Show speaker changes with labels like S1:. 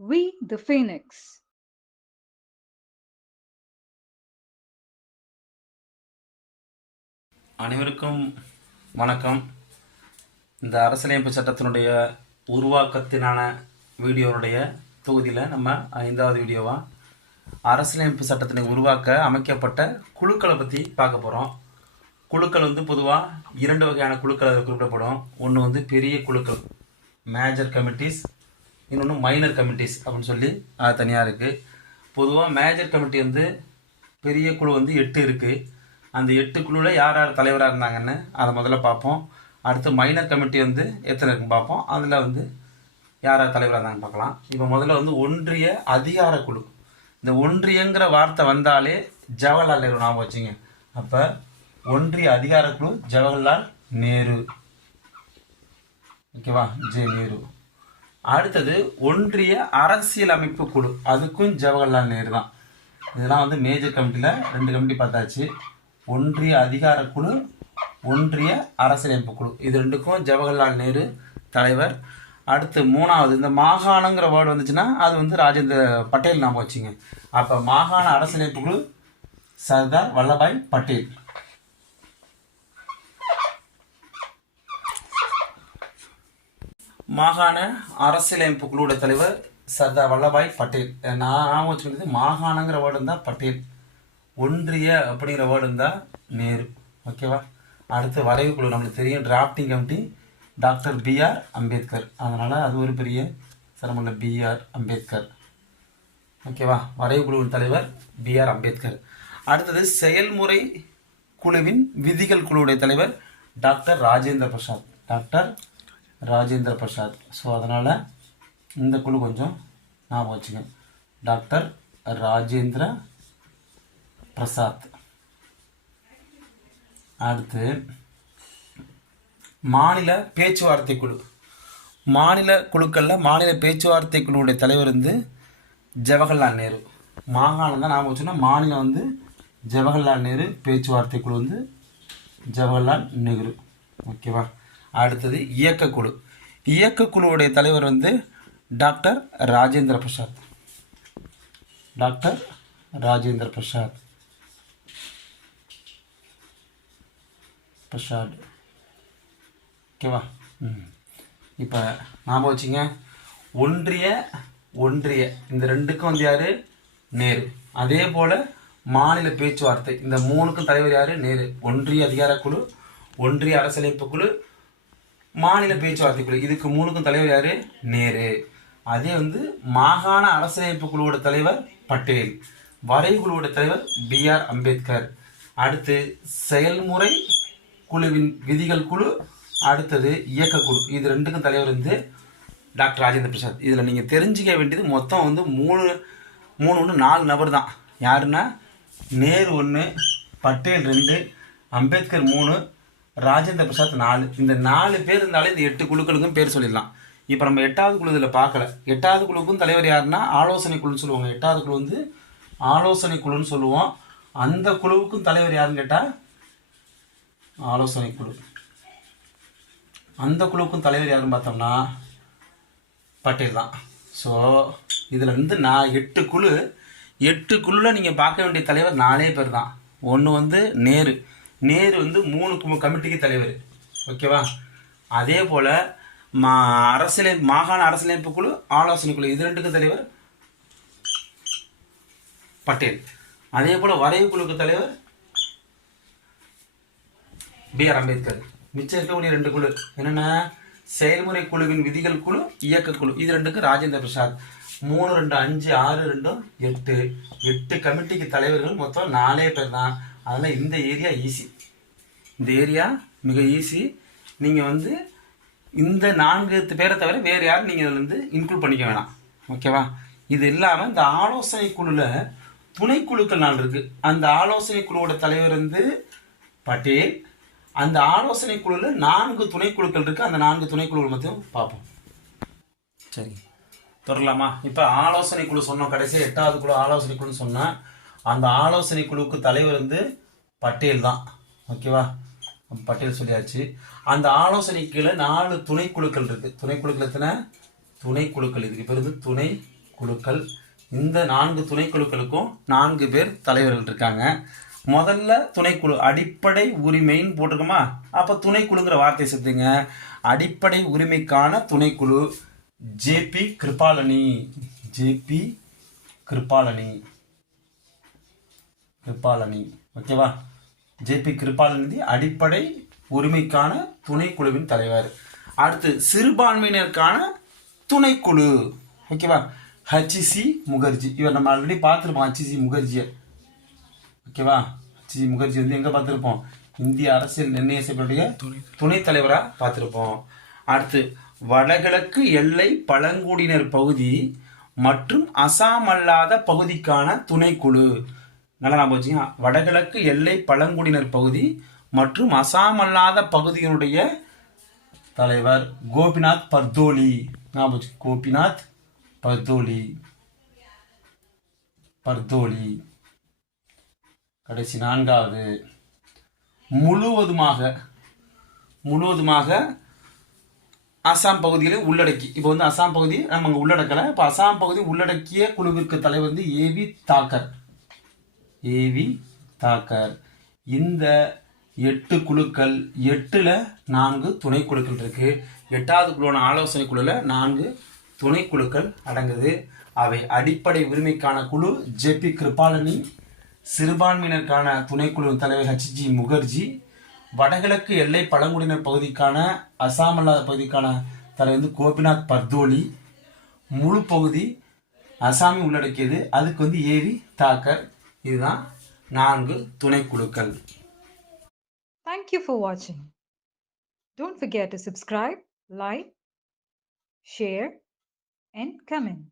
S1: We the Phoenix.
S2: அனைவருக்கும் வணக்கம். இந்த அரசியலமைப்பு சட்டத்தினுடைய உருவாக்கத்தினான வீடியோனுடைய தொகுதியில் நம்ம ஐந்தாவது வீடியோவாக அரசியலமைப்பு சட்டத்தினை உருவாக்க அமைக்கப்பட்ட குழுக்களை பற்றி பார்க்க போகிறோம் குழுக்கள் வந்து பொதுவாக இரண்டு வகையான குழுக்கள் அதில் குறிப்பிடப்படும். ஒன்று வந்து பெரிய குழுக்கள் மேஜர் கமிட்டிஸ் இன்னொன்று மைனர் கமிட்டிஸ் அப்படின்னு சொல்லி அது தனியாக இருக்குது பொதுவாக மேஜர் கமிட்டி வந்து பெரிய குழு வந்து எட்டு இருக்குது அந்த எட்டு குழுவில் யார் யார் தலைவராக இருந்தாங்கன்னு அதை முதல்ல பார்ப்போம். அடுத்து மைனர் கமிட்டி வந்து எத்தனை இருக்குன்னு பார்ப்போம். அதில் வந்து யார் யார் தலைவராக இருந்தாங்கன்னு பார்க்கலாம். இப்போ முதல்ல வந்து ஒன்றிய அதிகார குழு. இந்த ஒன்றியங்கிற வார்த்தை வந்தாலே ஜவஹர்லால் நேரு ஞாபகம் வச்சுங்க. அப்போ ஒன்றிய அதிகார குழு ஜவஹர்லால் நேரு. ஓகேவா? ஜே நேரு. அடுத்தது ஒன்றிய அரசியல் அமைப்பு குழு. அதுக்கும் ஜவஹர்லால் நேரு தான். இதெல்லாம் வந்து மேஜர் கமிட்டியில் ரெண்டு கமிட்டி பார்த்தாச்சு. ஒன்றிய அதிகார குழு ஒன்றிய அரசியலமைப்பு குழு. இது ரெண்டுக்கும் ஜவஹர்லால் நேரு தலைவர். அடுத்து மூணாவது இந்த மாகாணங்கிற வேர்டு வந்துச்சுன்னா அது வந்து ராஜேந்திர பட்டேல் நாம வச்சுங்க. அப்போ மாகாண அரசியலமைப்பு குழு சர்தார் வல்லபாய் பட்டேல். மாகாண அரசியலமைப்பு தலைவர் சர்தார் வல்லபாய் பட்டேல். நான் ஞாபகம் வச்சுக்கிறது மாகாணங்கிற வேர்டு இருந்தால் பட்டேல். ஒன்றிய அப்படிங்கிற வேர்டு இருந்தால் நேரு. ஓகேவா அடுத்து வரைவு குழு. நம்மளுக்கு தெரியும் drafting committee doctor BR Ambedkar. அதனால் அது ஒரு பெரிய சிரமல்ல பிஆர் அம்பேத்கர். ஓகேவா வரைவு குழுவின் தலைவர் பிஆர் அம்பேத்கர். அடுத்தது செயல்முறை குழுவின் விதிகள் குழுவுடைய தலைவர் doctor Rajendra Prasad. Doctor Rajendra Prasad. So அதனால் இந்த குழு கொஞ்சம் ஞாபகம் வச்சுங்க. டாக்டர் ராஜேந்திர பிரசாத். அடுத்து மாநில பேச்சுவார்த்தை குழு. மாநில குழுக்களில் மாநில பேச்சுவார்த்தை குழுவுடைய தலைவர் வந்து ஜவஹர்லால் நேரு. மாகாணம் தான் ஞாபகம் வச்சுன்னா மாநிலம் வந்து ஜவஹர்லால் நேரு பேச்சுவார்த்தை குழு வந்து ஜவஹர்லால் நேரு. ஓகேவா? அடுத்தது இயக்கக்குழு. இயக்கக்குழுவுடைய தலைவர் வந்து டாக்டர் ராஜேந்திர பிரசாத். டாக்டர் ராஜேந்திர பிரசாத். பிரசாத். ஓகேவா ம். இப்போ ஞாபகம் வச்சுங்க. ஒன்றிய ஒன்றிய. இந்த ரெண்டுக்கும் வந்து யார்? நேரு. அதே போல் மாநில பேச்சுவார்த்தை. இந்த மூணுக்கும் தலைவர் யார்? நேரு. ஒன்றிய அதிகார குழு ஒன்றிய அரசியலமைப்பு குழு மாநில பேச்சுவார்த்தை குழு இதுக்கு மூணுக்கும் தலைவர் யார்? நேரு. அதே வந்து மாகாண அரசியலமைப்பு குழுவோட தலைவர் பட்டேல். வரைவு குழுவோட தலைவர் பிஆர் அம்பேத்கர். அடுத்து செயல்முறை குழுவின் விதிகள் குழு அடுத்தது இயக்கக்குழு இது ரெண்டுக்கும் தலைவர் வந்து டாக்டர் ராஜேந்திர பிரசாத். இதில் நீங்கள் தெரிஞ்சுக்க வேண்டியது மொத்தம் வந்து மூணு மூணு ஒன்று நாலு நபர் தான். யாருன்னா நேரு ஒன்று பட்டேல் ரெண்டு அம்பேத்கர் மூணு ராஜேந்திர பிரசாத் நாலு. இந்த நாலு பேர் இருந்தாலே இந்த எட்டு குழுக்களுக்கும் பேர் சொல்லிடலாம். இப்போ நம்ம எட்டாவது குழு இதில் பார்க்கல. எட்டாவது குழுவுக்கும் தலைவர் யாருன்னா ஆலோசனை குழுன்னு சொல்லுவாங்க. எட்டாவது குழு வந்து ஆலோசனை குழுன்னு சொல்லுவோம். அந்த குழுவுக்கும் தலைவர் யாருன்னு கேட்டால் ஆலோசனை குழு. அந்த குழுவுக்கும் தலைவர் யாருன்னு பார்த்தோம்னா பட்டேல் தான். ஸோ இதில் வந்து நான் எட்டு குழு. எட்டு குழுவில் நீங்கள் பார்க்க வேண்டிய தலைவர் நாலே பேர் தான். ஒன்று வந்து நேரு. நேரு வந்து மூணு கமிட்டிக்கு தலைவர். ஓகேவா? அதே போல் மா அரசியலை மாகாண அரசியலமைப்பு குழு ஆலோசனை குழு இது ரெண்டுக்கு தலைவர் பட்டேல். அதே போல் வரைவு குழுக்கு தலைவர் பி ஆர் அம்பேத்கர். மிச்சம் இருக்கக்கூடிய ரெண்டு குழு என்னென்ன? செயல்முறை குழுவின் விதிகள் குழு இயக்க குழு இது ரெண்டுக்கு ராஜேந்திர பிரசாத். மூணு ரெண்டு அஞ்சு ஆறு ரெண்டும் எட்டு. எட்டு கமிட்டிக்கு தலைவர்கள் மொத்தம் நாலே பேர் தான். அதனால் இந்த ஏரியா ஈஸி இந்த ஏரியா மிக ஈஸி நீங்கள் வந்து இந்த நான்கு பேரை தவிர வேறு யாரும் நீங்கள் இதில் வந்து இன்க்ளூட் பண்ணிக்க வேணாம். ஓகேவா இது இல்லாமல் இந்த ஆலோசனை குழுவில் துணைக்குழுக்கள் நாள் இருக்குது அந்த ஆலோசனை குழுவோட தலைவர் வந்து பட்டேல். அந்த ஆலோசனை குழுவில் நான்கு துணைக்குழுக்கள் இருக்குது அந்த நான்கு துணைக்குழுக்கள் மட்டும் பார்ப்போம். சரி. தொடரலாமா? இப்போ ஆலோசனை குழு சொன்னோம். கடைசி எட்டாவது குழு ஆலோசனை குழுன்னு சொன்னால் அந்த ஆலோசனை குழுவுக்கு தலைவர் வந்து பட்டேல் தான். ஓகேவா? பட்டேல் சொல்லியாச்சு. அந்த ஆலோசனை கீழே நாலு துணைக்குழுக்கள் இருக்கு. துணைக்குழுக்கள் எத்தனை? துணைக்குழுக்கள். இதுக்கு பேர் வந்து துணை குழுக்கள் இந்த நான்கு துணைக்குழுக்களுக்கும் நான்கு பேர் தலைவர்கள் இருக்காங்க. முதல்ல துணைக்குழு அடிப்படை உரிமைன்னு போட்டிருக்கோமா? அப்போ துணைக்குழுங்கிற வார்த்தையை சேர்த்துங்க. அடிப்படை உரிமைக்கான துணைக்குழு ஜேபி கிருபாலனி. ஜேபி கிருபாலனி. கிருபாலனி ஓகேவா ஜேபி கிருபாலநிதி அடிப்படை உரிமைக்கான துணைக்குழுவின் தலைவர். அடுத்து சிறுபான்மையினருக்கான துணைக்குழு. ஓகேவா ஹச்சிசி முகர்ஜி இவர் நம்ம ஆல்ரெடி பார்த்துருப்போம் ஹச்சிசி முகர்ஜியை ஓகேவா ஹச்சிசி முகர்ஜி வந்து எங்கே பார்த்துருப்போம்? இந்திய அரசியல் நிர்ணய சபையுடைய துணைத் தலைவராக பார்த்துருப்போம். அடுத்து வடகிழக்கு எல்லை பழங்குடியினர் பகுதி மற்றும் அசாம் அல்லாத பகுதிக்கான துணைக்குழு. நல்லா ஞாபகம் வச்சுங்க வடகிழக்கு எல்லை பழங்குடியினர் பகுதி மற்றும் அசாம் அல்லாத பகுதியினுடைய தலைவர் கோபிநாத் பர்தோலி. ஞாபகம் கோபிநாத் பர்தோலி. பர்தோலி. கடைசி நான்காவது. முழுவதுமாக முழுவதுமாக அசாம் பகுதிகளை உள்ளடக்கி இப்போ வந்து அசாம் பகுதி நம்ம அங்கே உள்ளடக்கலை. இப்போ அசாம் பகுதி உள்ளடக்கிய குழுவிற்கு தலைவர் வந்து ஏவி தாக்கர். ஏவி தாக்கர். இந்த எட்டு குழுக்கள் எட்டில் நான்கு துணை குழுக்கள் இருக்கு. எட்டாவது குழுவான ஆலோசனை குழுவில் நான்கு துணை குழுக்கள் அடங்குது. அவை அடிப்படை உரிமைக்கான குழு ஜெபி கிருபாலனி சிறுபான்மையினருக்கான துணைக்குழு தலைவர் ஹச்ஜி முகர்ஜி வடகிழக்கு எல்லை பழங்குடியினர் பகுதிக்கான அசாம் அல்லாத பகுதிக்கான தலைவர் வந்து கோபிநாத் பர்தோலி முழு பகுதி அசாமி உள்ளடக்கியது. அதுக்கு வந்து ஏவி தாக்கர். இதுதான் நான்கு துணைக்குழுக்கள்
S1: Thank you for watching. Don't forget to subscribe, like, share, and comment.